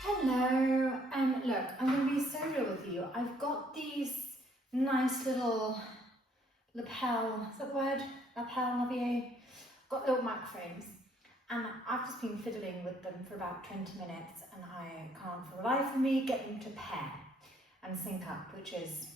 Hello, look, I'm going to be so real with you. I've got these nice little lapel, is that the word? Lapel, lavier? Got little mic frames, and I've just been fiddling with them for about 20 minutes, and I can't for the life of me get them to pair and sync up, which is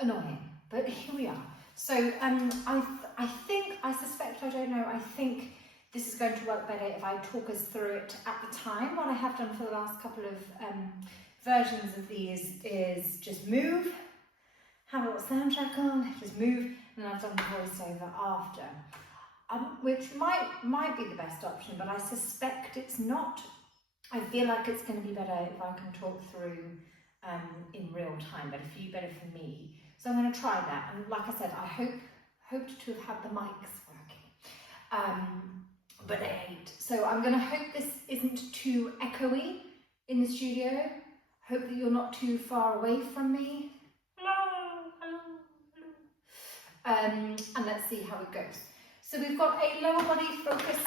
annoying, but here we are. So I suspect, I don't know, I think this is going to work better if I talk us through it at the time. What I have done for the last couple of versions of these is just move, have a little soundtrack on, just move, and I've done the voiceover after, which might be the best option, but I suspect it's not. I feel like it's going to be better if I can talk through in real time, better for me. So I'm going to try that, and like I said, I hoped to have had the mics working. But I ain't. So I'm going to hope this isn't too echoey in the studio. Hope that you're not too far away from me. Hello, hello, hello. And let's see how it goes. So we've got a lower body focused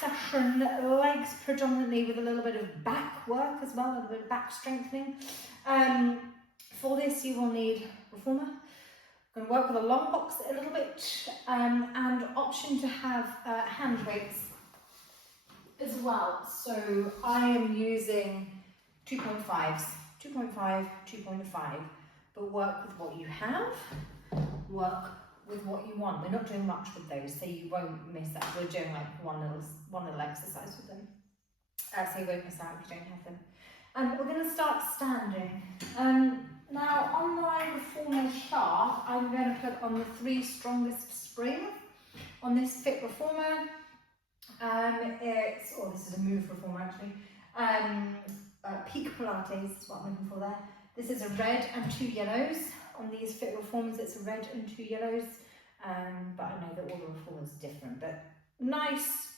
session, legs predominantly with a little bit of back work as well, a little bit of back strengthening. For this you will need Reformer. I'm going to work with a long box a little bit, and option to have hand weights as well. So I am using 2.5s, 2.5, 2.5, but work with what you have, work with what you want. We're not doing much with those, so you won't miss out. We're doing like one little exercise with them, so you won't miss out if you don't have them. We're going to start standing. Now on my Reformer chart, I'm going to put on the 3 strongest spring on this Fit Reformer. This is a Move Reformer actually. Peak Pilates is what I'm looking for there. This is a red and 2 yellows. On these Fit Reformers, it's a red and 2 yellows. But I know that all the Reformers are different. But nice,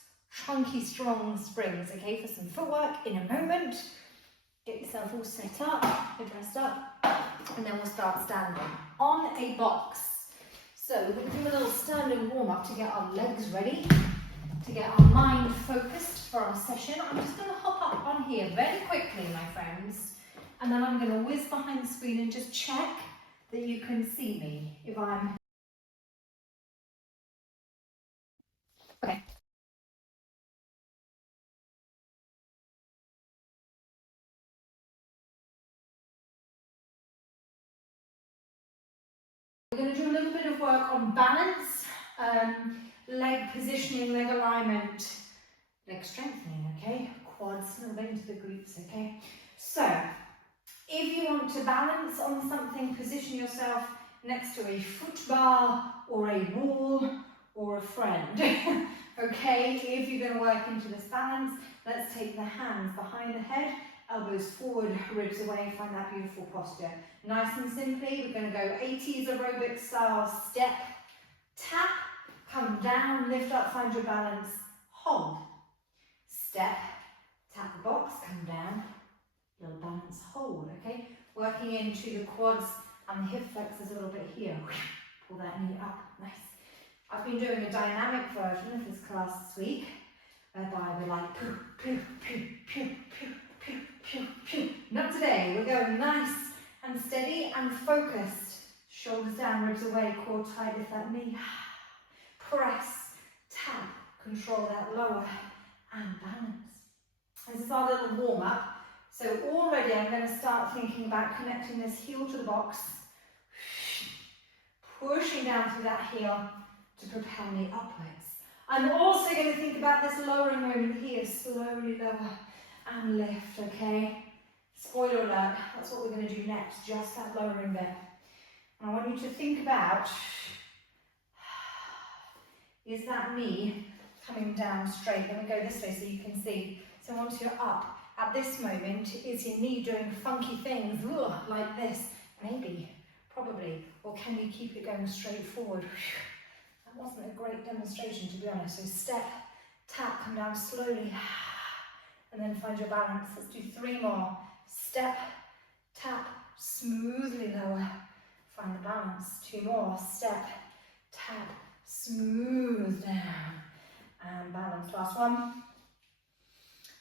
chunky, strong springs. Okay, for some footwork in a moment. Get yourself all set up, get dressed up, and then we'll start standing on a box. So we're going to do a little standing warm up to get our legs ready, to get our mind focused for our session. I'm just going to hop up on here very quickly, my friends, and then I'm going to whiz behind the screen and just check that you can see me if I'm... Okay. We're going to do a little bit of work on balance, leg positioning, leg alignment, leg strengthening, okay? Quads, a little bit into the glutes, okay? So, if you want to balance on something, position yourself next to a footbar or a wall or a friend, okay? If you're going to work into this balance, let's take the hands behind the head, elbows forward, ribs away, find that beautiful posture. Nice and simply, we're going to go 80s aerobic style, step, tap, come down, lift up, find your balance, hold, step, tap the box, come down, little balance, hold, okay? Working into the quads and the hip flexors a little bit here. Pull that knee up, nice. I've been doing a dynamic version of this class this week, whereby we're like, pew, pew, pew, pew, pew, pew, pew, pew. Not today, we're going nice and steady and focused. Shoulders down, ribs away, core tight, lift that knee. Press, tap, control that lower, and balance. This is our little warm up. So already I'm going to start thinking about connecting this heel to the box, pushing down through that heel to propel me upwards. I'm also going to think about this lowering movement here, slowly lower and lift, okay? Spoiler alert, that's what we're going to do next, just that lowering bit. And I want you to think about, is that knee coming down straight? Let me go this way so you can see. So once you're up, at this moment, is your knee doing funky things, like this? Maybe, probably. Or can you keep it going straight forward? That wasn't a great demonstration, to be honest. So step, tap, come down slowly, and then find your balance. Let's do 3 more. Step, tap, smoothly lower, find the balance. 2 more. Step, tap, smooth down, and balance. Last one.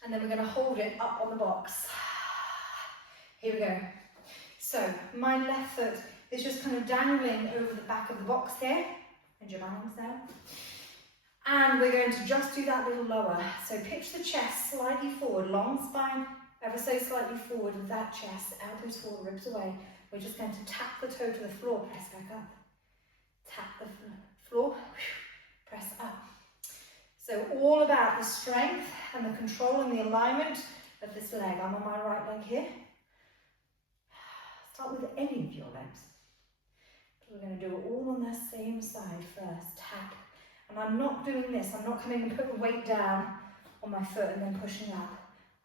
and then we're going to hold it up on the box. Here we go. So my left foot is just kind of dangling over the back of the box here, and your balance there. And we're going to just do that a little lower. So pitch the chest slightly forward, long spine, ever so slightly forward with that chest, elbows forward, ribs away. We're just going to tap the toe to the floor, press back up. Tap the floor, press up. So all about the strength and the control and the alignment of this leg. I'm on my right leg here. Start with any of your legs. We're going to do it all on the same side first. Tap. And I'm not doing this. I'm not coming and putting the weight down on my foot and then pushing up.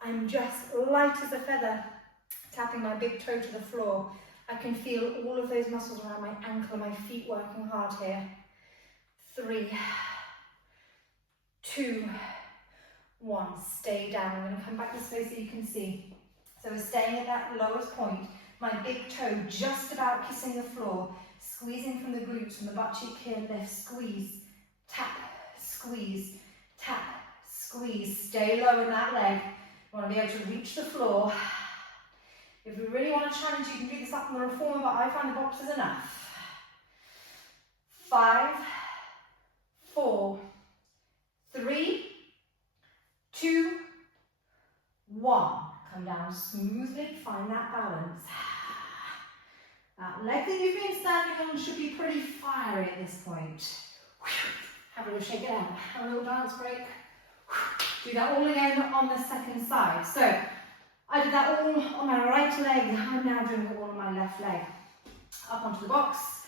I'm just light as a feather, tapping my big toe to the floor. I can feel all of those muscles around my ankle and my feet working hard here. 3, 2, 1. Stay down. I'm going to come back this way so you can see. So we're staying at that lowest point. My big toe just about kissing the floor. Squeezing from the glutes, from the butt cheek here, lift, squeeze, tap, squeeze, tap, squeeze. Stay low in that leg. You want to be able to reach the floor. If you really want to challenge, you can do this up in the Reformer, but I find the box is enough. 5, 4, 3, 2, 1. Come down smoothly, find that balance. That leg that you've been standing on should be pretty fiery at this point. Have a little shake it out, have a little balance break. Do that all again on the second side. So I did that all on my right leg. I'm now doing it all on my left leg. Up onto the box.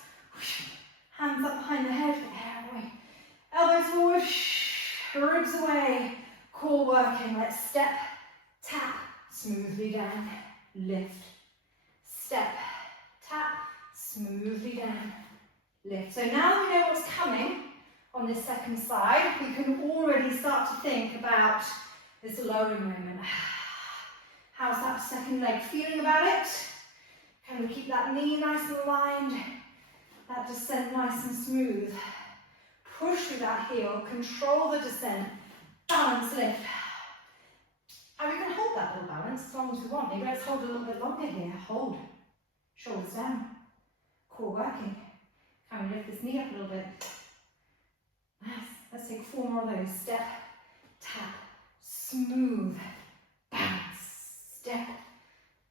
Hands up behind the head. Away. Elbows forward. Ribs away. Core working. Let's step, tap, smoothly down. Lift. Step, tap, smoothly down. Lift. So now that we know what's coming on this second side, we can already start to think about this lowering moment. How's that second leg feeling about it? Can we keep that knee nice and aligned? That descent nice and smooth. Push through that heel, control the descent, balance lift. And we can hold that little balance as long as we want. Maybe let's hold a little bit longer here. Hold. Shoulders down. Core working. Can we lift this knee up a little bit? Nice. Let's take 4 more of those. Step, tap, smooth, balance. Step,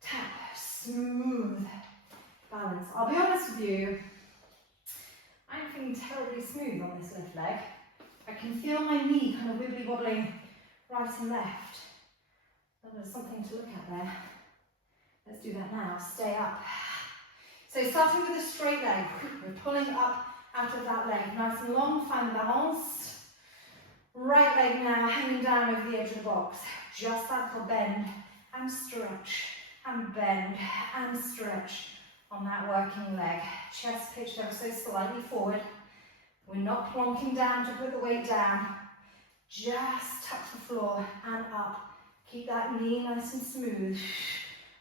tap, smooth, balance. I'll be honest with you, I'm feeling terribly smooth on this left leg. I can feel my knee kind of wibbly wobbling right and left. There's something to look at there. Let's do that now. Stay up. So starting with a straight leg, we're pulling up out of that leg. Nice and long, find the balance. Right leg now hanging down over the edge of the box. Just that little bend and stretch and bend and stretch on that working leg. Chest pitched ever so slightly forward. We're not plonking down to put the weight down. Just touch the floor and up. Keep that knee nice and smooth.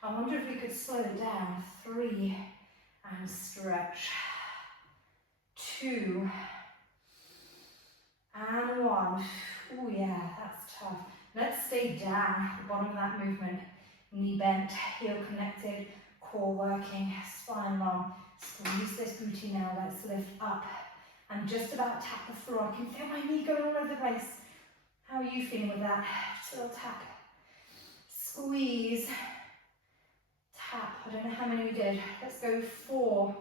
I wonder if we could slow it down. 3 and stretch. 2 and 1. Oh yeah, that's tough. Let's stay down at the bottom of that movement. Knee bent, heel connected, core working, spine long. Squeeze this booty now. Let's lift up and just about tap the floor. I can feel my knee going all over the place. How are you feeling with that? Just a little tap. Squeeze. Tap. I don't know how many we did. Let's go 4,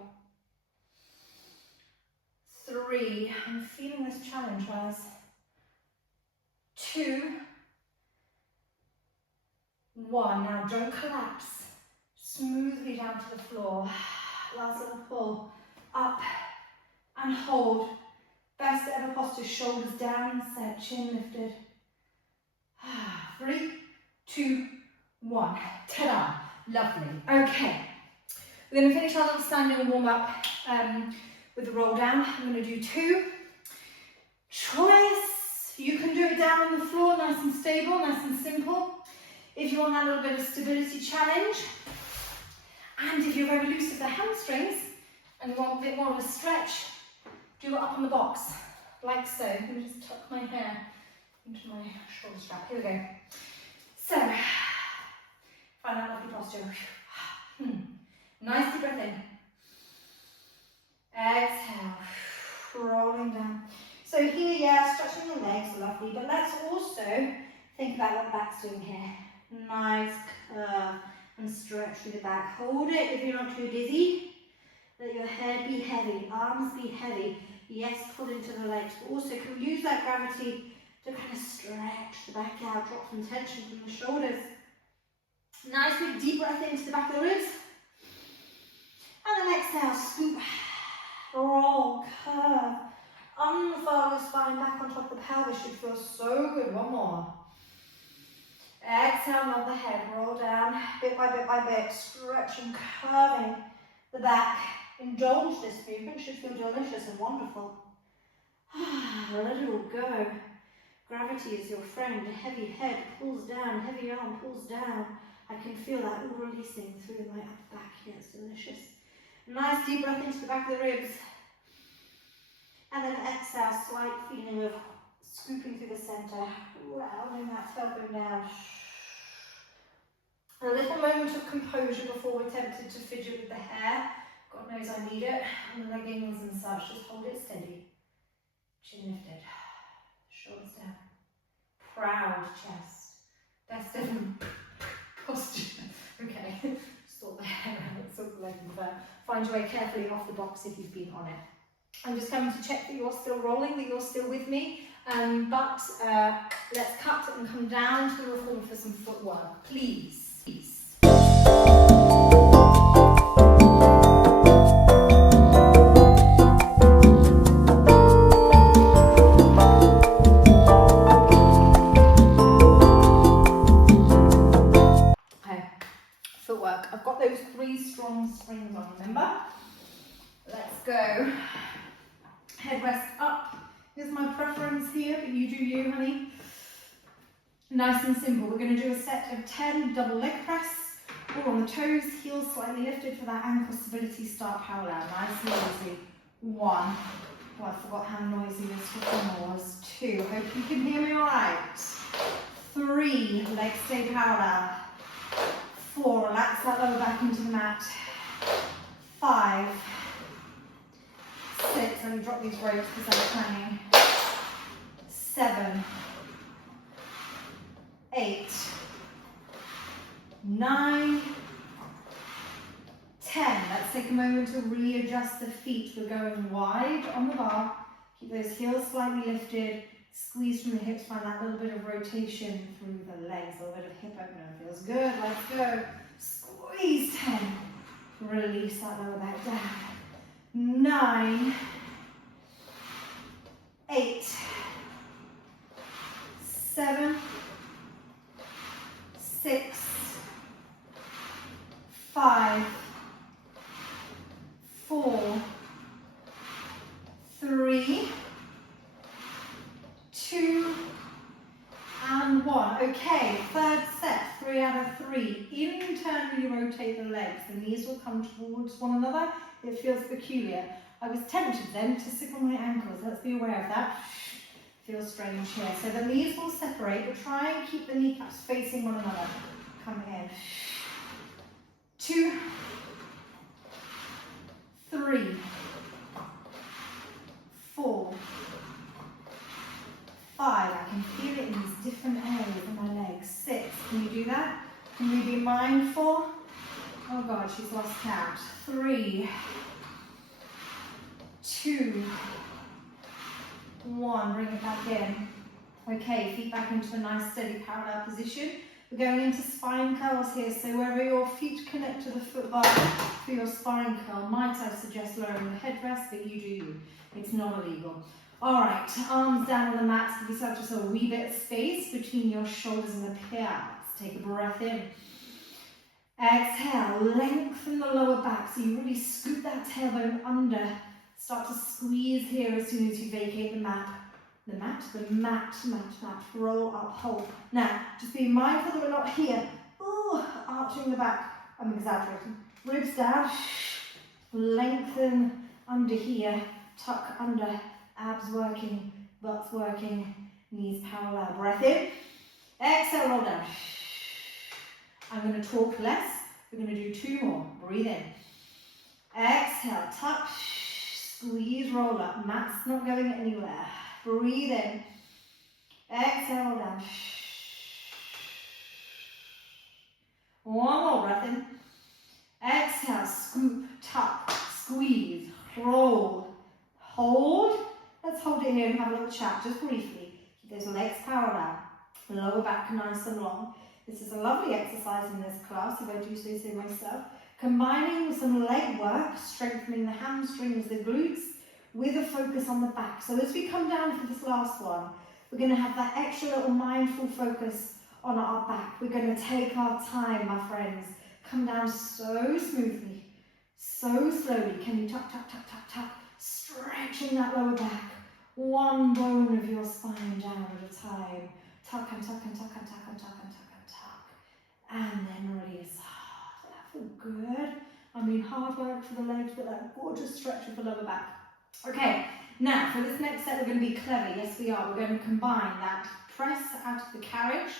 3. I'm feeling this challenge, guys. 2, 1. Now don't collapse. Smoothly down to the floor. Last little pull. Up and hold. Best ever posture. Shoulders down, set, chin lifted. 3, 2, 1. Ta-da! Lovely. Okay. We're going to finish our little standing warm up with the roll down. I'm going to do 2. Choice. You can do it down on the floor, nice and stable, nice and simple. If you want that little bit of stability challenge, and if you're very loose with the hamstrings and you want a bit more of a stretch, do it up on the box, like so. Let me just tuck my hair into my shoulder strap. Here we go. posture. Nice deep breath in. Exhale, rolling down. So here, yeah, stretching the legs, lovely, but let's also think about what the back's doing here. Nice curve and stretch through the back. Hold it if you're not too dizzy. Let your head be heavy, arms be heavy. Yes, pull into the legs, but also can we use that gravity to kind of stretch the back out, drop some tension from the shoulders. Nice big deep breath into the back of the ribs. And then exhale, scoop, roll, curve. Unfurl the spine back on top of the pelvis, should feel so good. One more. Exhale, nod the head, roll down, bit by bit, stretching, curving the back. Indulge this movement, should feel delicious and wonderful. Let it all go. Gravity is your friend. Heavy head pulls down, heavy arm pulls down. I can feel that all releasing through my upper back here. It's delicious. Nice deep breath into the back of the ribs. And then exhale, slight feeling of scooping through the center, rounding that tailbone down. A little moment of composure before we're tempted to fidget with the hair. God knows I need it. And the leggings and such, just hold it steady. Chin lifted, shoulders down. Proud chest. Best ever posture. Okay, sort the hair out, sort the leggings out. Find your way carefully off the box if you've been on it. I'm just coming to check that you're still rolling, that you're still with me. But let's cut and come down to the reformer for some footwork, please. Footwork. I've got those 3 strong springs on, remember? Let's go. Head rest up. Here's my preference here, but you do you, honey. Nice and simple. We're going to do a set of 10 double leg press. All on the toes, heels slightly lifted for that ankle stability. Start parallel. Nice and easy. 1. Oh, I forgot how noisy this one was. 2. Hope you can hear me all right. 3. Legs stay parallel. 4. Relax that lower back into the mat. 5. 6. Let me drop these ropes because I'm turning. 7. 8. 9. 10. Let's take a moment to readjust the feet. We're going wide on the bar. Keep those heels slightly lifted. Squeeze from the hips, find that little bit of rotation through the legs, a little bit of hip opener. Feels good. Let's go. Squeeze 10. Release that lower back down. 9. 8. 7. 6. 5. 4. 3. 2. And 1. Okay, third set, 3 out of 3. Internally rotate the legs. The knees will come towards one another. It feels peculiar. I was tempted then to sit on my ankles. Let's be aware of that. Feels strange here. So the knees will separate, but try and keep the kneecaps facing one another. Come in. 2. 3. 4. 5. I can feel it in these different areas of my legs. 6. Can you do that? Can we be mindful? Oh God, she's lost count. 3. 2. 1. Bring it back in. Okay, feet back into a nice steady parallel position. We're going into spine curls here, so wherever your feet connect to the foot bar for your spine curl, might I suggest lowering the headrest, but you do you. It's not illegal. All right, arms down on the mat, give yourself just a wee bit of space between your shoulders and the pieds. Take a breath in. Exhale, lengthen the lower back, so you really scoop that tailbone under. Start to squeeze here as soon as you vacate the mat. The mat. Roll up, hold. Now, just be mindful that we're not here. Ooh, arching the back. I'm exaggerating. Ribs down. Lengthen under here. Tuck under. Abs working. Butts working. Knees parallel. Breath in. Exhale, roll down. I'm going to talk less. We're going to do 2 more. Breathe in. Exhale, tuck, squeeze, roll up. Mat's not going anywhere. Breathe in. Exhale down. One more breath in. Exhale, scoop, tuck, squeeze, roll, hold. Let's hold it here and have a little chat just briefly. Keep those legs parallel, lower back nice and long. This is a lovely exercise in this class, if I do say so myself. Combining with some leg work, strengthening the hamstrings, the glutes, with a focus on the back. So as we come down for this last one, we're going to have that extra little mindful focus on our back. We're going to take our time, my friends. Come down so smoothly, so slowly. Can you tuck, tuck, tuck, tuck, tuck? Stretching that lower back. One bone of your spine down at a time. Tuck and tuck and tuck and tuck and tuck and tuck and tuck. And then release. Does that feel good? I mean, hard work for the legs, but that gorgeous stretch of the lower back. Okay, now for this next set, we're going to be clever. Yes, we are. We're going to combine that press out of the carriage.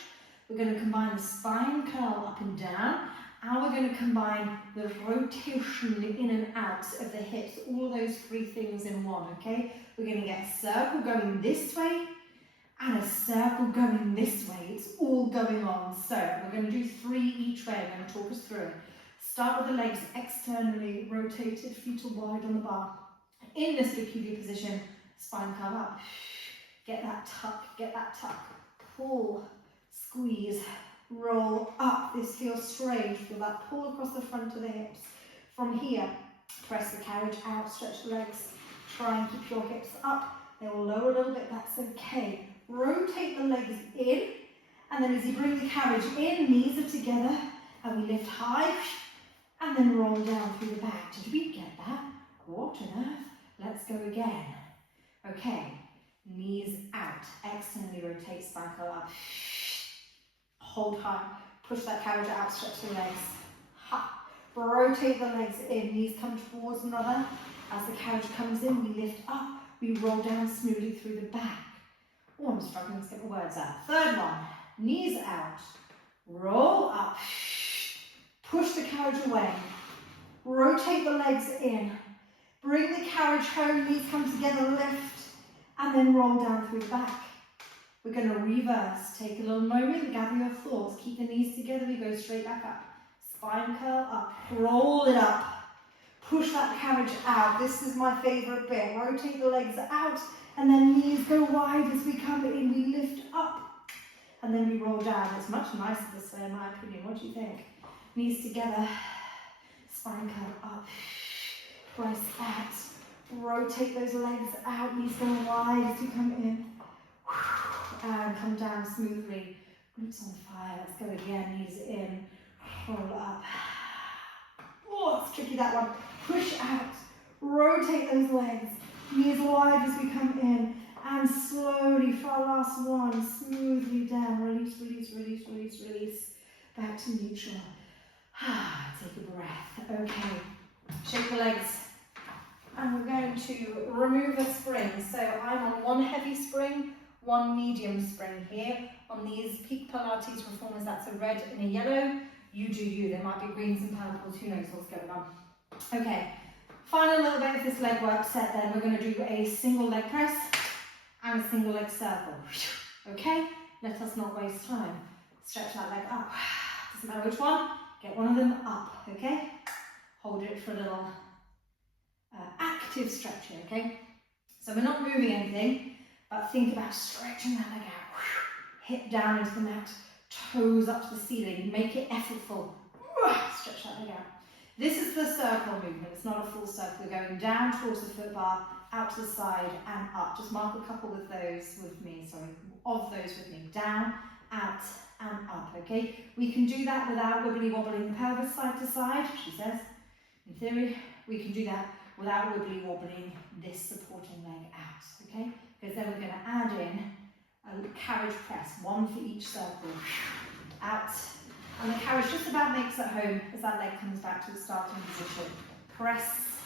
We're going to combine the spine curl up and down. And we're going to combine the rotation in and out of the hips. All of those 3 things in one, okay? We're going to get a circle going this way and a circle going this way. It's all going on. So we're going to do 3 each way. I'm going to talk us through it. Start with the legs externally rotated, feet are wide on the bar. In this peculiar position, spine curl up. Get that tuck, pull, squeeze, roll up. This feels strange. Feel that pull across the front of the hips. From here, press the carriage out, stretch the legs. Try and keep your hips up. They will lower a little bit, that's okay. Rotate the legs in, and then as you bring the carriage in, knees are together, and we lift high, and then roll down through the back. Did we get that? What on earth? Let's go again. Okay, knees out, externally rotate, spine curl up. Hold high, push that carriage out, stretch the legs. Ha. Rotate the legs in, knees come towards one another. As the carriage comes in, we lift up, we roll down smoothly through the back. Oh, I'm struggling to get the words out. Third one, knees out, roll up, push the carriage away, rotate the legs in, bring the carriage home, knees come together, lift, and then roll down through the back. We're going to reverse. Take a little moment, gather your thoughts. Keep the knees together, we go straight back up. Spine curl up, roll it up. Push that carriage out. This is my favourite bit. Rotate the legs out, and then knees go wide as we come in. We lift up, and then we roll down. It's much nicer this way, in my opinion. What do you think? Knees together, spine curl up, press out. Rotate those legs out, knees go wide as you come in. And come down smoothly. Glutes on fire. Let's go again. Knees in. Roll up. Oh, it's tricky, that one. Push out. Rotate those legs. Knees wide as we come in. And slowly, for our last one, smoothly down. Release, release, release, release, release. Back to neutral. Take a breath. Okay. Shake the legs. And we're going to remove a spring. So I'm on one heavy spring, one medium spring here. On these Peak Pilates Reformers, that's a red and a yellow. You do you. There might be greens and purples. Who knows what's going on. Okay. Final little bit of this leg work set then. We're going to do a single leg press and a single leg circle. Okay? Let us not waste time. Stretch that leg up. Doesn't matter which one. Get one of them up. Okay? Hold it for a little active stretch here. Okay? So we're not moving anything, but think about stretching that leg out. Hip down into the mat. Toes up to the ceiling. Make it effortful. Stretch that leg out. This is the circle movement. It's not a full circle. We're going down towards the foot bar, out to the side and up. Just mark a couple of those with me. Down, out and up. Okay. We can do that without wibbly wobbling the pelvis side to side. She says. In theory, we can do that without wibbly wobbling this supporting leg out. Okay. Because then we're going to add in a carriage press, one for each circle. Out. And the carriage just about makes it home as that leg comes back to the starting position. Press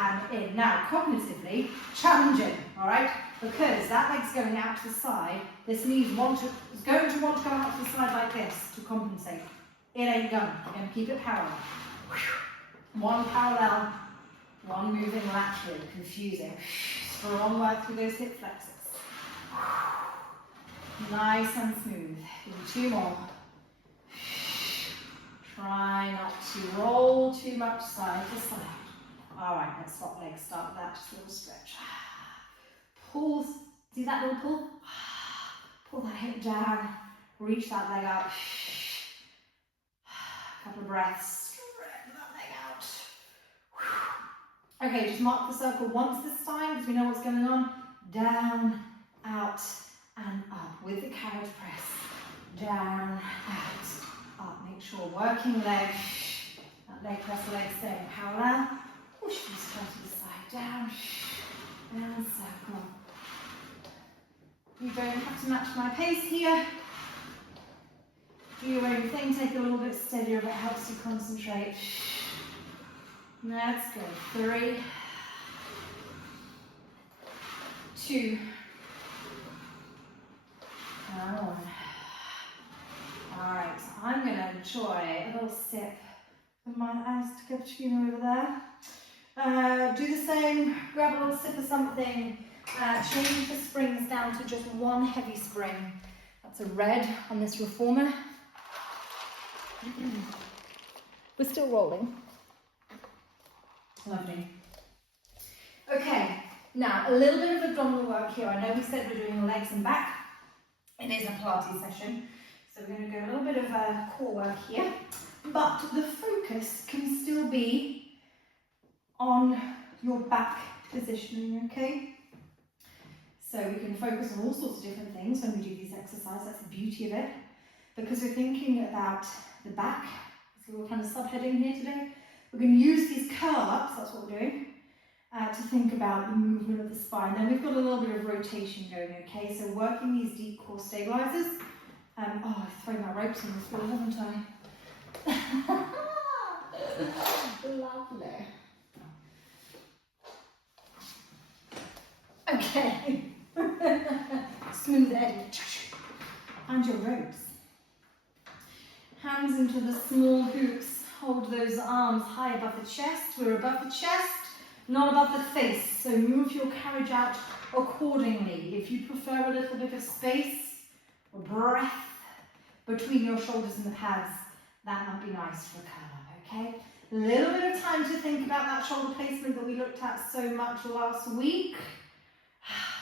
and in. Now, cognitively, challenging, all right? Because that leg's going out to the side, this knee is going to want to go out to the side like this to compensate. It ain't gonna. You're gonna keep it parallel. One parallel, one moving laterally, confusing. Strong work through those hip flexors. Nice and smooth. Do 2 more. Try not to roll too much side to side. All right, let's swap legs. Start with that, just a little stretch. Pull, see that little pull? Pull that hip down, reach that leg up. A couple of breaths, stretch that leg out. Okay, just mark the circle once this time, because we know what's going on. Down, out, and up with the carriage press. Down, out, up. Make sure working leg, that leg press, leg staying parallel. Push this toe to the side, down, and circle. You don't have to match my pace here. Do your own thing, take it a little bit steadier if it helps you concentrate. Let's go. 3, 2, and 1. Alright, so I'm going to enjoy a little sip of my iced cappuccino over there. Do the same, grab a little sip of something, change the springs down to just one heavy spring. That's a red on this Reformer. We're still rolling. Lovely. Okay, now a little bit of abdominal work here. I know we said we're doing legs and back. It is a Pilates session, so we're going to go a little bit of core work here. But the focus can still be on your back positioning, okay? So we can focus on all sorts of different things when we do these exercises. That's the beauty of it. Because we're thinking about the back, so we're kind of subheading here today. We're going to use these curl-ups, that's what we're doing, to think about the movement of the spine. Then we've got a little bit of rotation going, okay? So working these deep core stabilizers. Oh, I've thrown my ropes in this wall, haven't I? Lovely. Okay. Smooth edge. And your ropes. Hands into the small hoops. Hold those arms high above the chest. We're above the chest, not above the face. So move your carriage out accordingly. If you prefer a little bit of space or breath between your shoulders and the pads, that might be nice for a curl-up, okay? A little bit of time to think about that shoulder placement that we looked at so much last week.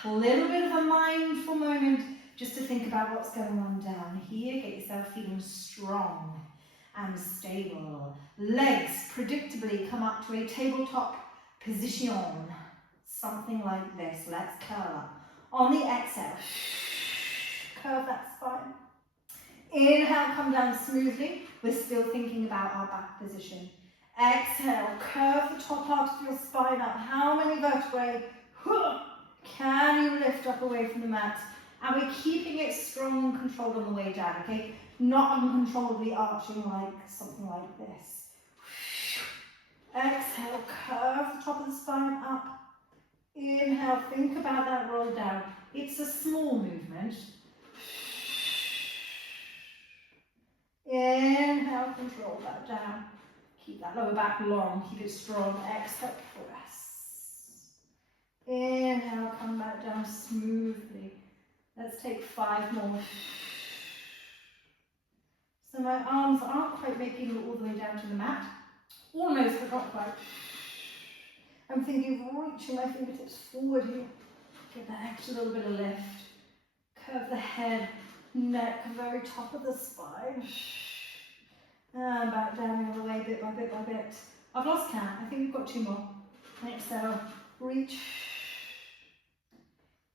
A little bit of a mindful moment just to think about what's going on down here. Get yourself feeling strong and stable. Legs predictably come up to a tabletop position. Something like this. Let's curl up. On the exhale, curve that spine. Inhale, come down smoothly. We're still thinking about our back position. Exhale, curve the top part of your spine up. How many vertebrae can you lift up away from the mat? And we're keeping it strong and controlled on the way down, okay? Not uncontrollably arching like something like this. Exhale, curve the top of the spine up. Inhale, think about that roll down. It's a small movement. Inhale, control that down. Keep that lower back long, keep it strong. Exhale, press. Inhale, come back down smoothly. Let's take 5 more. So my arms aren't quite making it all the way down to the mat. Almost, but not quite. I'm thinking of reaching my fingertips forward here. Give that extra little bit of lift. Curve the head, neck, very top of the spine. And back down the other way, bit by bit by bit. I've lost count. I think we've got 2 more. Exhale, reach.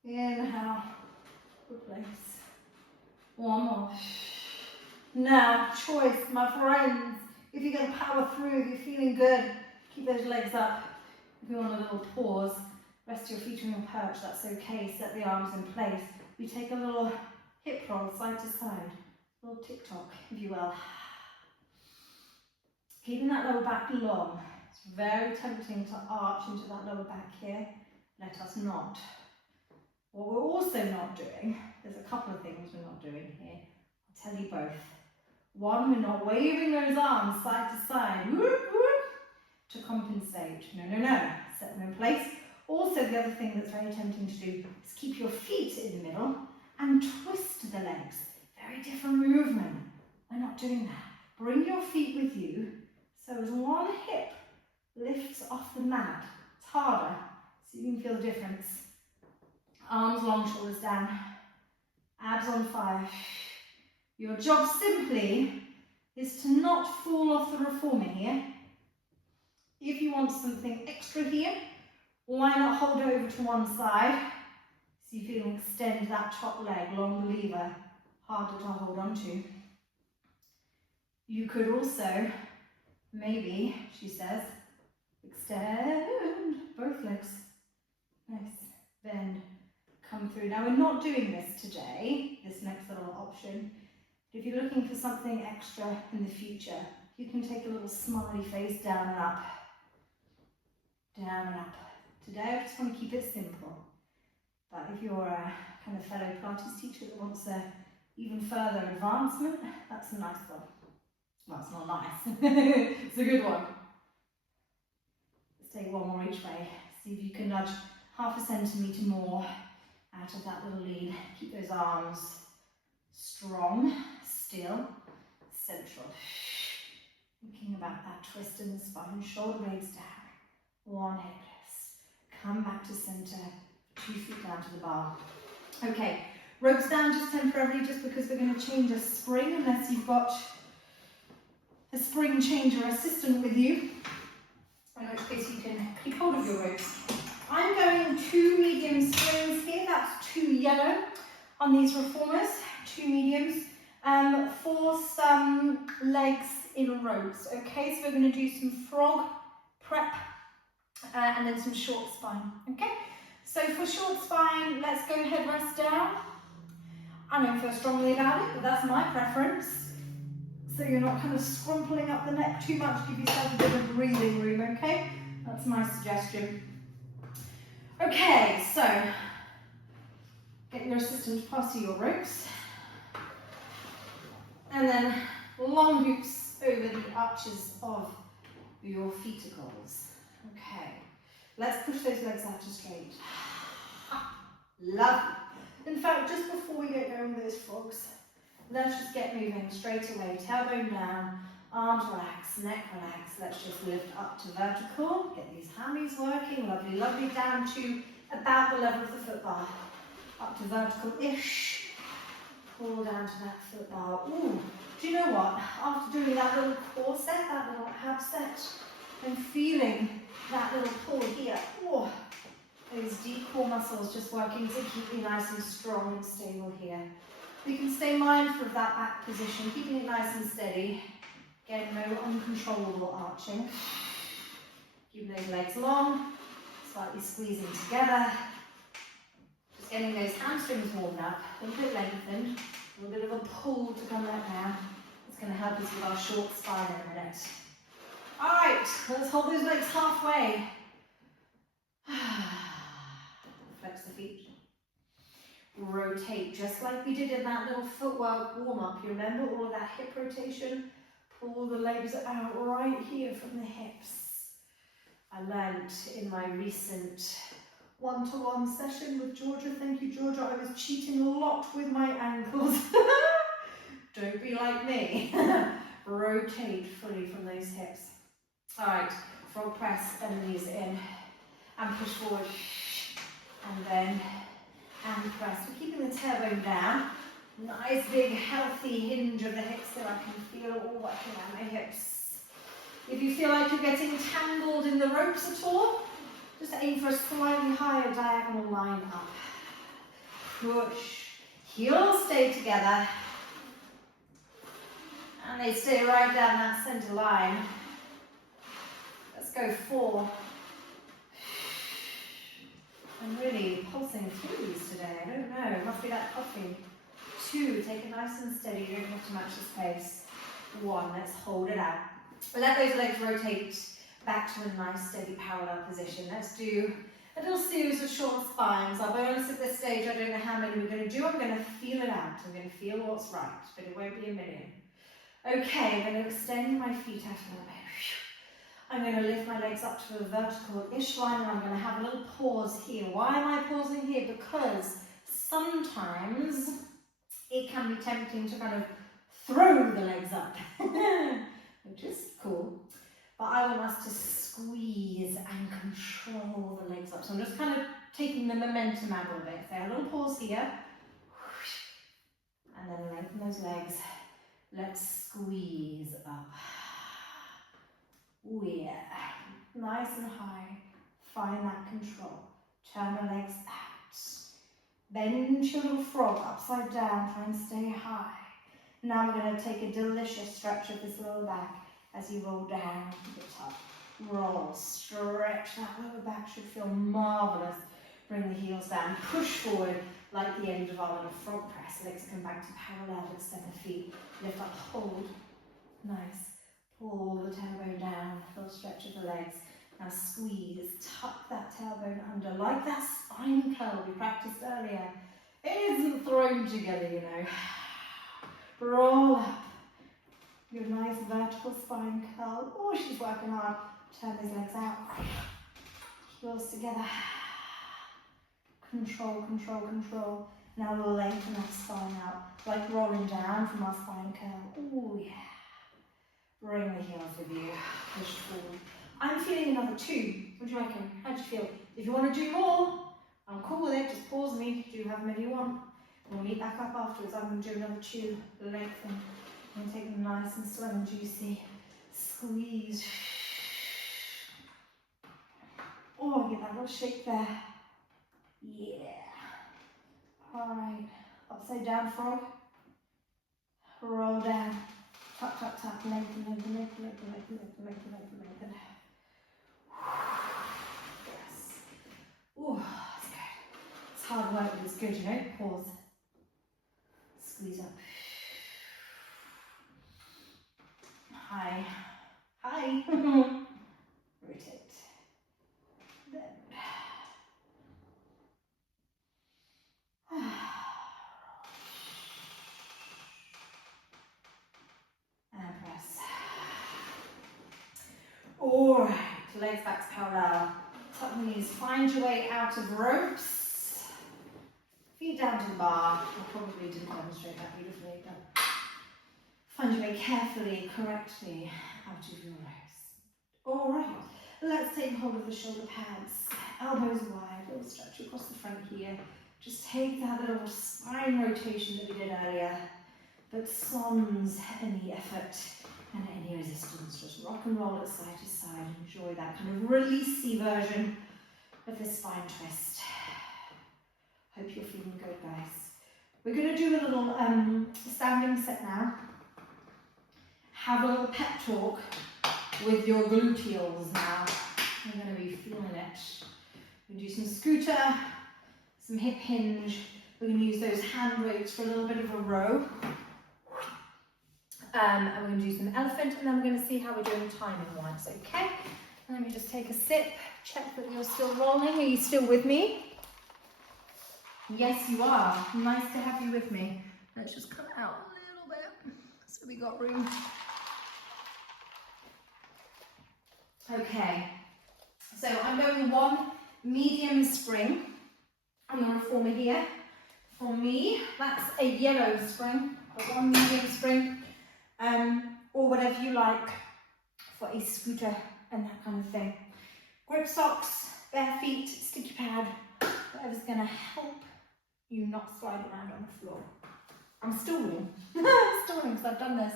Inhale, replace. 1 more. Now, choice, my friends. If you're going to power through, if you're feeling good, keep those legs up. If you want a little pause, rest your feet on your perch, that's okay. Set the arms in place. We take a little hip roll side to side. A little tick-tock, if you will. Keeping that lower back long. It's very tempting to arch into that lower back here. Let us not. What we're also not doing, there's a couple of things we're not doing here. I'll tell you both. One, we're not waving those arms side to side, whoop, whoop, to compensate. No, no, no. Set them in place. Also, the other thing that's very tempting to do is keep your feet in the middle and twist the legs. Very different movement. We're not doing that. Bring your feet with you so as one hip lifts off the mat. It's harder, so you can feel the difference. Arms long, shoulders down. Abs on fire. Your job simply is to not fall off the reformer here. If you want something extra here, why not hold over to one side so you feel extend that top leg, long the lever, harder to hold on to. You could also, maybe, she says, extend both legs. Nice. Bend. Come through. Now we're not doing this today, this next little option. But if you're looking for something extra in the future, you can take a little smiley face down and up. Down and up. Today I just want to keep it simple. But if you're a kind of fellow Pilates teacher that wants a even further advancement, that's a nice one. Well, it's not nice. It's a good one. Let's take one more each way. See if you can nudge 0.5 centimetre more out of that little lead. Keep those arms strong, still, central. Thinking about that twist in the spine, shoulder blades down. One hip twist. Come back to centre. 2 feet down to the bar. Okay, ropes down just temporarily, just because we're going to change a spring, unless you've got a spring changer assistant with you, in which case you can keep hold of your ropes. I'm going 2 medium springs here. That's 2 yellow on these reformers, 2 mediums, for some legs in ropes. Okay, so we're going to do some frog prep and then some short spine. Okay, so for short spine, let's go head rest down. I don't feel strongly about it, but that's my preference. So you're not kind of scrumpling up the neck too much. Give yourself a bit of breathing room. Okay, that's my suggestion. Okay, so get your assistant to pass you your ropes. And then long hoops over the arches of your feticles. Okay, let's push those legs out to straight. Lovely. In fact, just before we get going with those frogs, let's just get moving straight away. Tailbone down, arms relax, neck relax. Let's just lift up to vertical. Get these hammies working. Lovely, lovely. Down to about the level of the foot bar. Up to vertical-ish. Pull down to that foot bar. Ooh, do you know what? After doing that little core set, that little ab set, and feeling that little pull here. Oh, those deep core muscles just working to keep you nice and strong and stable here. You can stay mindful of that back position, keeping it nice and steady. Again, no uncontrollable arching. Keeping those legs long, slightly squeezing together. Just getting those hamstrings warmed up, a little bit lengthened, a little bit of a pull to come back down. It's going to help us with our short spine in a minute. Alright, let's hold those legs halfway. Flex the feet. Rotate, just like we did in that little footwork warm-up. You remember all of that hip rotation? Pull the legs out right here from the hips. I learned in my recent one-to-one session with Georgia, thank you Georgia, I was cheating a lot with my ankles. Don't be like me. Rotate fully from those hips. Alright, frog press and knees in. And push forward. And then and press. We're keeping the tailbone down. Nice big healthy hinge of the hips so I can feel it all working around my hips. If you feel like you're getting tangled in the ropes at all, just aim for a slightly higher diagonal line up. Push. Heels stay together. And they stay right down that center line. Let's go 4. I'm really pulsing through these today. I don't know. Must be that coffee. 2. Take it nice and steady. You don't have to match the pace. 1. Let's hold it out. Let those legs rotate back to a nice, steady, parallel position. Let's do a little series of short spines. I'll be honest at this stage, I don't know how many we're going to do. I'm going to feel it out. I'm going to feel what's right, but it won't be a million. Okay, I'm going to extend my feet out a little bit. I'm going to lift my legs up to a vertical-ish line, and I'm going to have a little pause here. Why am I pausing here? Because sometimes it can be tempting to kind of throw the legs up, which is cool. But I want us to squeeze and control the legs up. So I'm just kind of taking the momentum out a little bit. So a little pause here. And then lengthen those legs. Let's squeeze up. Oh yeah. Nice and high. Find that control. Turn the legs out. Bend your little frog upside down. Try and stay high. Now we're going to take a delicious stretch of this lower back as you roll down to the top. Roll, stretch that lower back. Should feel marvellous. Bring the heels down. Push forward like the end of our little frog press. Legs come back to parallel. Extend the feet. Lift up, hold. Nice. Pull the tailbone down. Little stretch of the legs. Now squeeze. Tuck that tailbone under like that spine curl we practiced earlier. It isn't thrown together, you know. Roll up. Your nice vertical spine curl. Oh, she's working hard. Turn those legs out. Heels together. Control, control, control. Now we'll lengthen that spine out, like rolling down from our spine curl. Oh yeah. Bring the heels with you. Push forward. I'm feeling another 2. What do you reckon? How do you feel? If you want to do more, I'm cool with it. Just pause me. Do how many you want. We'll meet back up afterwards. I'm going to do another 2. Lengthen. And take them nice and slow and juicy. Squeeze. Oh, get that little shake there. Yeah. Alright. Upside down frog. Roll down. Tuck, tuck, tuck. Lengthen, lengthen, lengthen, lengthen, lengthen, lengthen, lengthen, lengthen, lengthen. Yes. Oh, that's good. It's hard work, but it's good, you know? Pause. Squeeze up. High. High. Rotate. Then. And press. Alright, legs back parallel. Tuck the knees. Find your way out of ropes. Feet down to the bar. I probably didn't demonstrate that beautifully, but find your way carefully, correctly out of your ropes. Alright, let's take hold of the shoulder pads. Elbows wide, little stretch across the front here. Just take that little spine rotation that we did earlier, but sans any effort and any resistance. Just rock and roll it side to side. Enjoy that kind of releasey version of the spine twist. Hope you're feeling good, guys. We're going to do a little standing set now. Have a little pep talk with your gluteals now. You're going to be feeling it. We're going to do some scooter, some hip hinge. We're going to use those hand weights for a little bit of a row. And we're going to do some elephant, and then we're going to see how we're doing timing-wise, okay? Let me just take a sip, check that you're still rolling. Are you still with me? Yes, you are. Nice to have you with me. Let's just cut out a little bit so we got room. Okay, so I'm going 1 medium spring. I'm on a reformer here. For me, that's a yellow spring, a 1 medium spring, or whatever you like for a scooter and that kind of thing. Grip socks, bare feet, sticky pad, whatever's going to help you not slide around on the floor. I'm stalling. Stalling because I've done this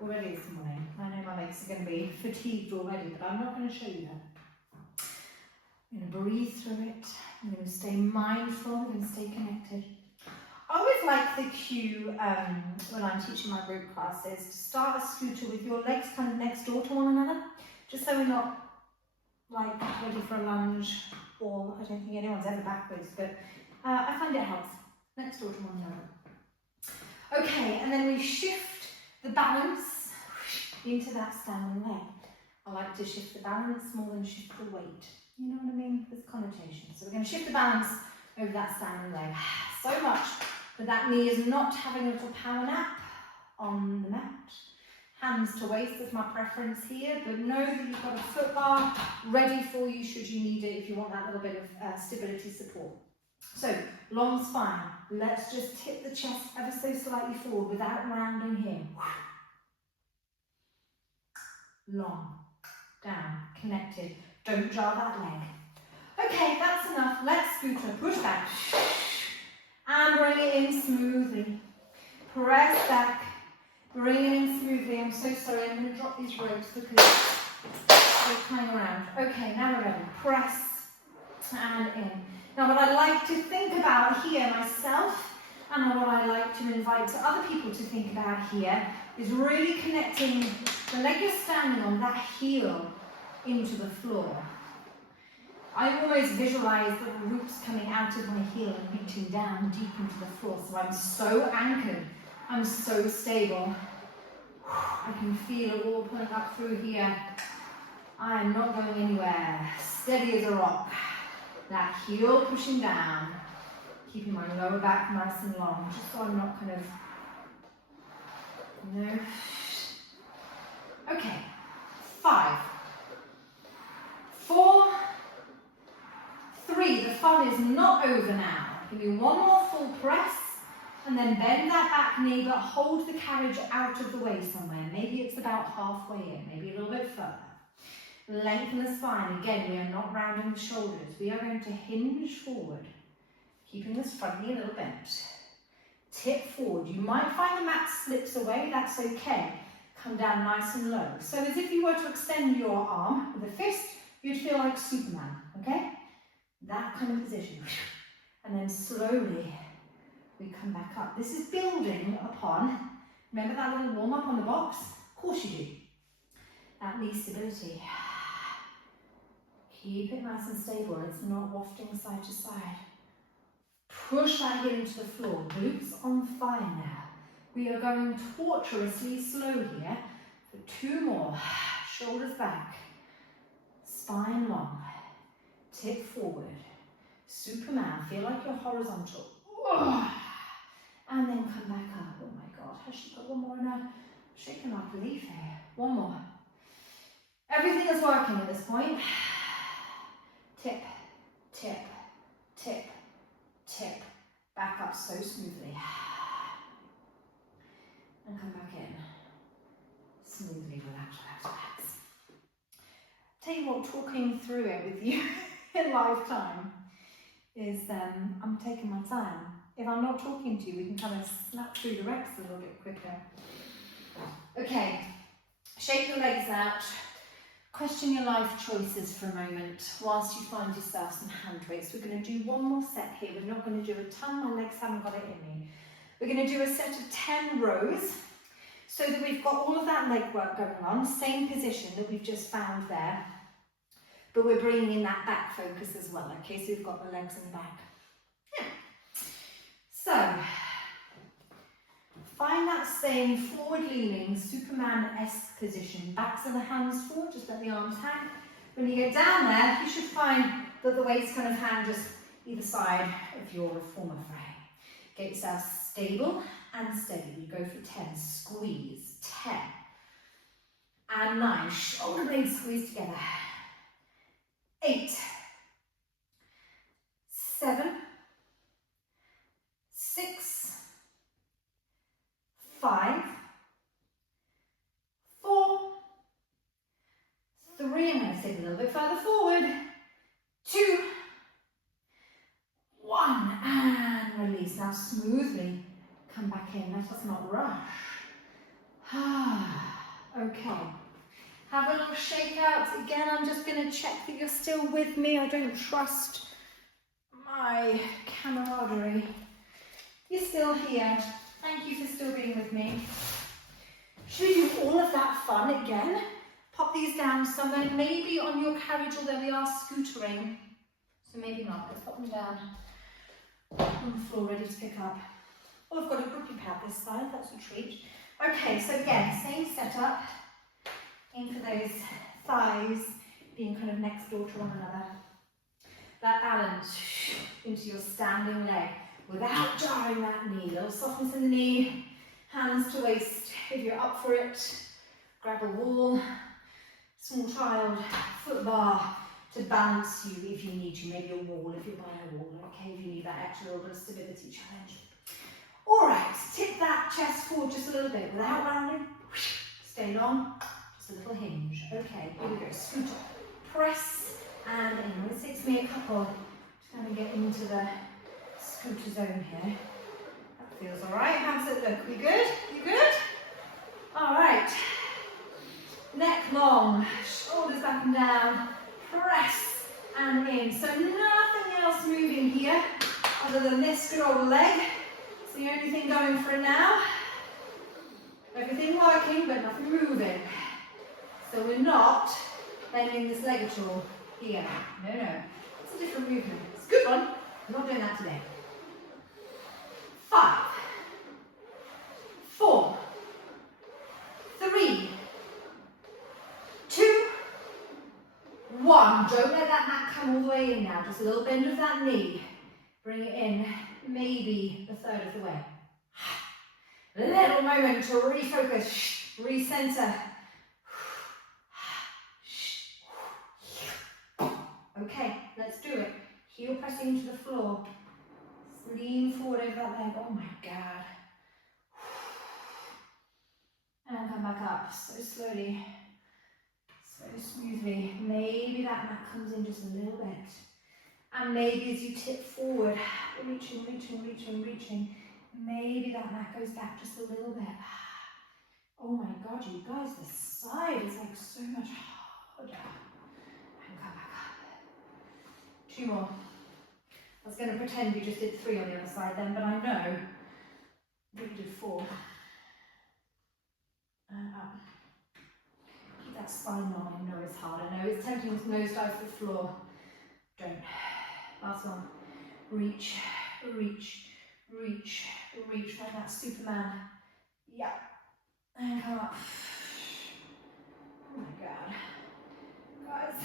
already this morning. I know my legs are going to be fatigued already, but I'm not going to show you that. I'm going to breathe through it. I'm going to stay mindful. I'm going to stay connected. I always like the cue when I'm teaching my group classes to start a scooter with your legs kind of next door to one another, just so we're not like ready for a lunge, or I don't think anyone's ever backwards, but I find it helps. Next door to one another. Okay, and then we shift the balance into that standing leg. I like to shift the balance more than shift the weight. You know what I mean? There's connotation. So we're going to shift the balance over that standing leg. So much that that knee is not having a little power nap on the mat. Hands to waist is my preference here, but know that you've got a foot bar ready for you should you need it if you want that little bit of stability support. So, long spine. Let's just tip the chest ever so slightly forward without rounding here. Long, down, connected. Don't jar that leg. Okay, that's enough. Let's scooter, push back. And bring it in smoothly. Press back. Bring it in smoothly. I'm so sorry, I'm going to drop these ropes because they're playing around. Okay, now we're ready. Press and in. Now what I like to think about here myself, and what I like to invite to other people to think about here, is really connecting the leg you're standing on, that heel, into the floor. I always visualize the roots coming out of my heel and reaching down deep into the floor, so I'm so anchored. I'm so stable. I can feel it all pulling up through here. I'm not going anywhere. Steady as a rock. That heel pushing down. Keeping my lower back nice and long, just so I'm not kind of, you know. Okay. 5, 4, 3. The fun is not over now. Give me one more full press. And then bend that back knee, but hold the carriage out of the way somewhere. Maybe it's about halfway in, maybe a little bit further. Lengthen the spine. Again, we are not rounding the shoulders. We are going to hinge forward, keeping this front knee a little bent. Tip forward. You might find the mat slips away, that's okay. Come down nice and low. So as if you were to extend your arm with a fist, you'd feel like Superman, okay? That kind of position. And then slowly, we come back up. This is building upon, remember that little warm up on the box? Of course you do. That knee stability. Keep it nice and stable. It's not wafting side to side. Push that heel into the floor. Glutes on fire now. We are going tortuously slow here for 2 more. Shoulders back. Spine long. Tip forward. Superman. Feel like you're horizontal. And then come back up. Oh my God, has she got one more in her? Shaking like a leaf here. One more. Everything is working at this point. Tip, tip, tip, tip. Back up so smoothly. And come back in. Smoothly, relax, relax, relax. Tell you what, talking through it with you in lifetime is, I'm taking my time. If I'm not talking to you, we can kind of snap through the reps a little bit quicker. Okay, shake your legs out. Question your life choices for a moment whilst you find yourself some hand weights. We're going to do one more set here. We're not going to do a ton. My legs haven't got it in me. We're going to do a set of 10 rows so that we've got all of that leg work going on. Same position that we've just found there. But we're bringing in that back focus as well. Okay, so we've got the legs in the back. Yeah. So, find that same forward-leaning, Superman-esque position. Backs of the hands forward, just let the arms hang. When you get down there, you should find that the weights kind of hang just either side of your reformer frame. Get yourself stable and steady. We go for 10. Squeeze. 10. And 9. Shoulder blades squeeze together. 8. 7. 6. 5, 4, 3, I'm going to take a little bit further forward, 2, 1, and release. Now smoothly come back in, let us not rush. Okay, have a little shake out. Again, I'm just going to check that you're still with me. I don't trust my camaraderie. You're still here. Thank you for still being with me. Should we do all of that fun again? Pop these down somewhere, maybe on your carriage, although we are scootering. So maybe not. Let's pop them down on the floor, ready to pick up. Oh, I've got a grippy pad this side, that's a treat. Okay, so again, same setup. Aim for those thighs being kind of next door to one another. That balance into your standing leg without jarring that knee. Little softness in the knee, hands to waist if you're up for it. grab a wall, small child, foot bar to balance you if you need to, maybe a wall if you're by a wall, okay, if you need that extra little bit of stability challenge. All right, tip that chest forward just a little bit without rounding. Stay long, just a little hinge. Okay, here we go. Scoot up, press, and in. It takes me a couple to kind of get into the scooter zone here. That feels all right. How does it look? We good? You good? All right. Neck long, shoulders back and down, press and in. So nothing else moving here other than this good old leg. It's the only thing going for it now. Everything working, but nothing moving. So we're not bending this leg at all here. No, no. It's a different movement. It's a good one. We're not doing that today. 5, 4, 3, 2, 1. Don't let that mat come all the way in now. Just a little bend of that knee. Bring it in, maybe a third of the way. Little moment to refocus, recenter. Okay, let's do it. Heel pressing into the floor. Lean forward over that leg. Oh my God. And come back up so slowly, so smoothly. Maybe that mat comes in just a little bit. And maybe as you tip forward, reaching, reaching, reaching, reaching, maybe that mat goes back just a little bit. Oh my God, you guys, the side is like so much harder. And come back up. 2 more. I was going to pretend we just did 3 on the other side then, but I know we did 4. And up. Keep that spine long. I know it's hard. I know it's tempting to nosedive to the floor. Don't. Last one. Reach, reach, reach, reach. Find that Superman. Yeah. And come up. Oh my God. Guys.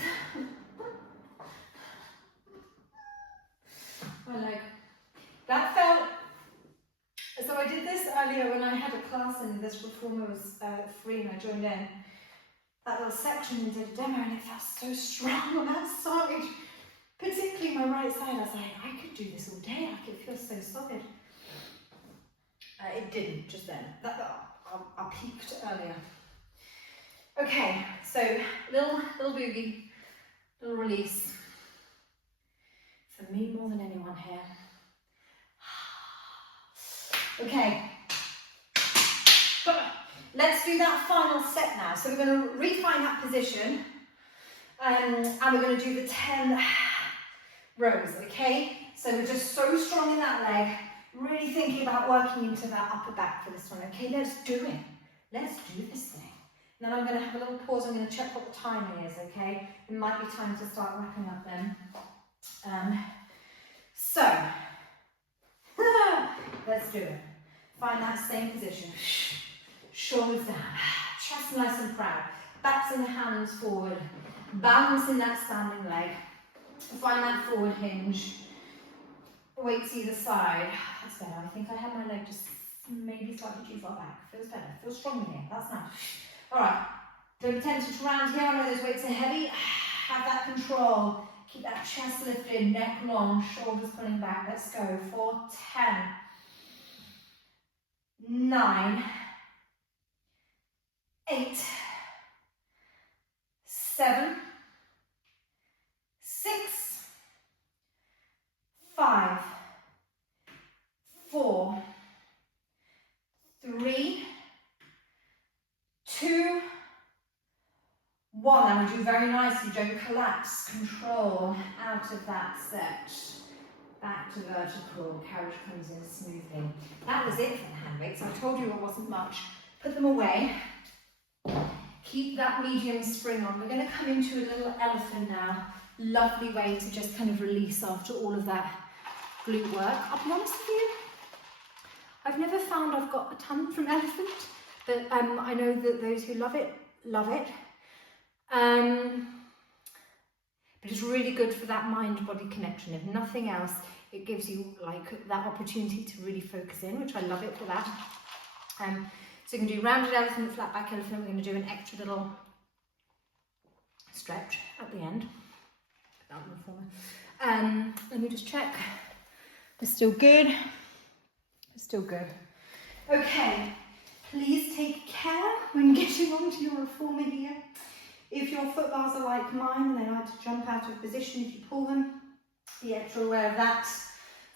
My leg. That felt, so I did this earlier when I had a class and this Reformer was free and I joined in. That little section and did a demo and it felt so strong on that side. Particularly my right side. I was like, I could do this all day. I could feel so solid. It didn't just then. I peaked earlier. Okay, so little boogie, little release. For me more than anyone here. Okay, let's do that final set now. So we're going to refine that position and we're going to do the 10 rows, okay? So we're just so strong in that leg, really thinking about working into that upper back for this one, okay? Let's do it. Let's do this thing. Then I'm going to have a little pause. I'm going to check what the timing is, okay? It might be time to start wrapping up then. So, let's do it. Find that same position. Shoulders down, chest nice and proud. Backs and the hands forward. Balancing that standing leg. Find that forward hinge. Weights either side. That's better. I think I had my leg just maybe slightly too far back. Feels better. Feels stronger here. That's nice. All right. Don't be tempted to round here. I know those weights are heavy. Have that control. Keep that chest lifted, neck long, shoulders pulling back. Let's go for 10, 9, 8, 7, 6, 5, 4, 3, 2, 1, and we do very nicely. Don't collapse. Control out of that set. Back to vertical. Carriage comes in smoothly. That was it for the hand weights. I told you it wasn't much. Put them away. Keep that medium spring on. We're going to come into a little elephant now. Lovely way to just kind of release after all of that glute work. I'll be honest with you, I've never found I've got a ton from elephant, but I know that those who love it, love it. But it's really good for that mind-body connection. If nothing else, it gives you like that opportunity to really focus in, which I love it for that. So you can do rounded elephant, flat back elephant. We're going to do an extra little stretch at the end. Let me just check. We're still good. We're still good. Okay, please take care when getting onto your reformer here. If your foot bars are like mine and they like to jump out of position if you pull them, be extra aware of that.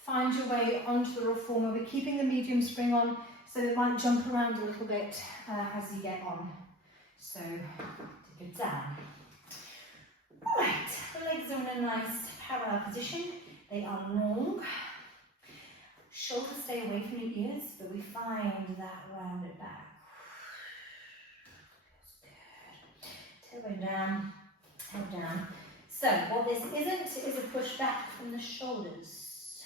Find your way onto the reformer. We're keeping the medium spring on, so it might jump around a little bit as you get on. So, take it down. Right, the legs are in a nice parallel position. They are long. Shoulders stay away from your ears, but we find that rounded back. Good. Tailbone down, head down. So what this isn't is a push back from the shoulders.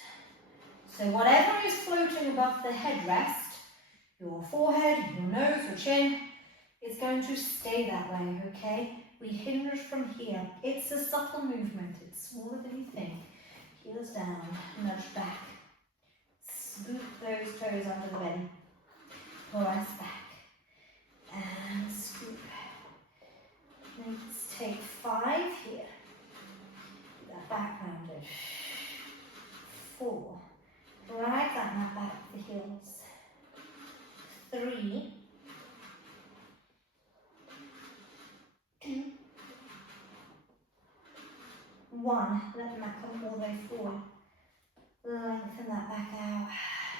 So whatever is floating above the headrest, your forehead, your nose, your chin, is going to stay that way, okay? We hinge from here. It's a subtle movement. It's smaller than you think. Heels down, nudge back. Scoop those toes under the belly. Press back. And scoop. Let's take 5 here. That back rounded. 4. Drag that mat back up the heels. 3. 2. 1. Let the mat come all the way forward. Lengthen that back out.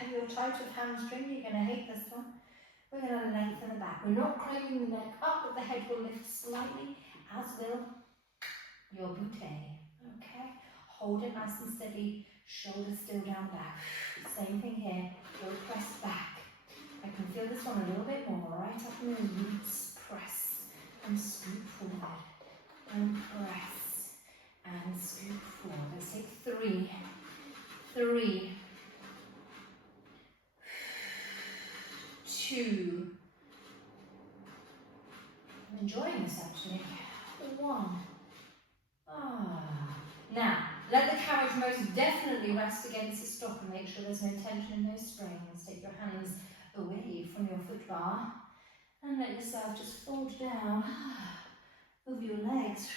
If you're tight with hamstring, you're going to hate this one. We're going to lengthen the back. We're not craning the neck up, but the head will lift slightly, as will your butte. Okay? Hold it nice and steady. Shoulders still down back. Same thing here. We'll press back. I can feel this one a little bit more. Right up in the glutes. Press and scoop forward. And press and scoop forward. Let's take 3. 3. 2. I'm enjoying this actually. 1. Now, let the carriage most definitely rest against the stop and make sure there's no tension in those springs. Take your hands away from your foot bar and let yourself just fold down over your legs.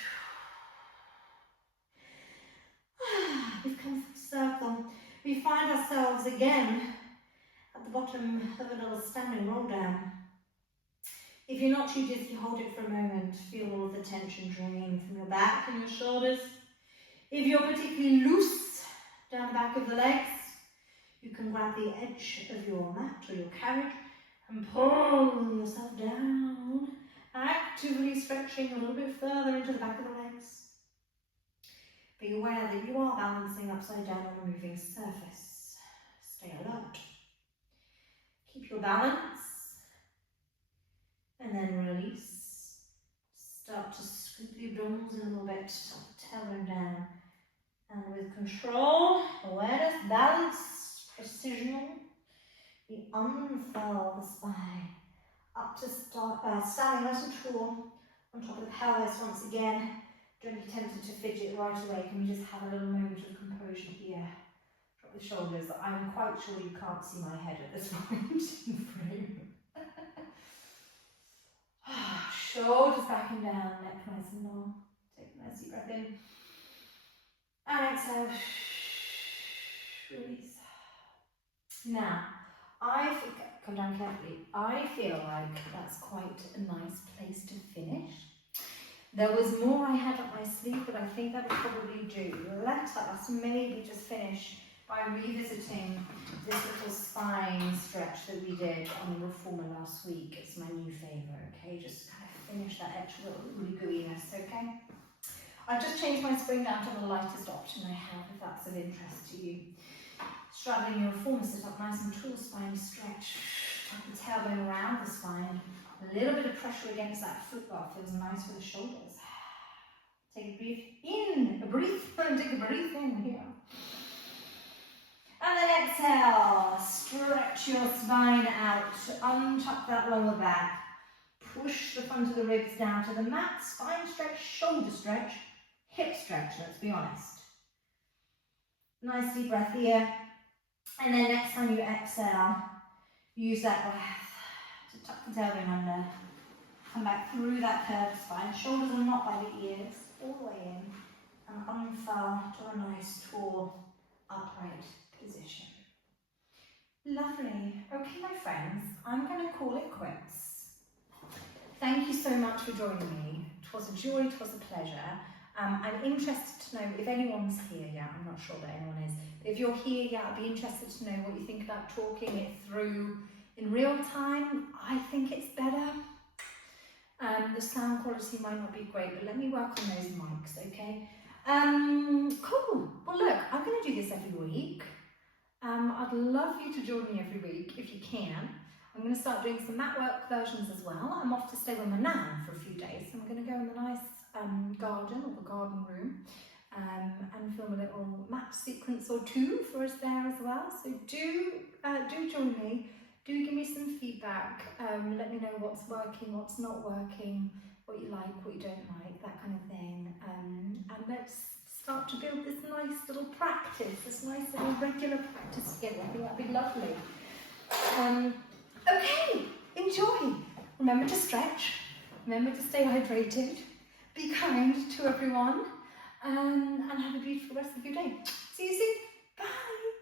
We've come full circle. We find ourselves again at the bottom of a little standing roll down. If you're not too dizzy, hold it for a moment. Feel all of the tension drain from your back and your shoulders. If you're particularly loose down the back of the legs, you can grab the edge of your mat or your carriage and pull yourself down, actively stretching a little bit further into the back of the legs. Be aware that you are balancing upside down on a moving surface. Stay alert. Keep your balance and then release. Start to scoop the abdominals in a little bit, tailbone down. And with control, awareness, balance, precision, we unfurl the spine up to standing nice and tall on top of the pelvis once again. Don't be tempted to fidget right away. Can we just have a little moment of composure here? Drop the shoulders. I'm quite sure you can't see my head at this point in the frame. Shoulders back and down, neck nice and long. Take a nice deep breath in. And exhale. Release. Now, come down carefully. I feel like that's quite a nice place to finish. There was more I had up my sleeve, but I think that would probably do. Let us maybe just finish by revisiting this little spine stretch that we did on the Reformer last week. It's my new favourite, okay? Just kind of finish that extra little gooiness, okay? I've just changed my spring down to the lightest option I have, if that's of interest to you. Straddling your Reformer sit up nice and tall, spine stretch. Tuck the tailbone around the spine. A little bit of pressure against that foot bar feels nice for the shoulders. Take a breath in, take a breath in here. And then exhale, stretch your spine out, untuck that lower back. Push the front of the ribs down to the mat, spine stretch, shoulder stretch, hip stretch, let's be honest. Nice deep breath here. And then next time you exhale, use that breath So tuck the tailbone under. Come back through that curved spine. Shoulders are not by the ears. All the way in. And unfurl to a nice, tall, upright position. Lovely. Okay, my friends, I'm going to call it quits. Thank you so much for joining me. It was a joy, it was a pleasure. I'm interested to know if anyone's here yet. I'm not sure that anyone is. But if you're here yet, I'd be interested to know what you think about talking it through in real time. I think it's better. The sound quality might not be great, but let me work on those mics, okay? Cool. Well, look, I'm going to do this every week. I'd love you to join me every week if you can. I'm going to start doing some mat work versions as well. I'm off to stay with my nan for a few days. So I'm going to go in the nice garden or the garden room and film a little mat sequence or two for us there as well. So do join me. Do give me some feedback. Let me know what's working, what's not working, what you like, what you don't like, that kind of thing. And let's start to build this nice little practice, this nice little regular practice together. I think that'd be lovely. Okay, enjoy. Remember to stretch. Remember to stay hydrated. Be kind to everyone. And have a beautiful rest of your day. See you soon. Bye.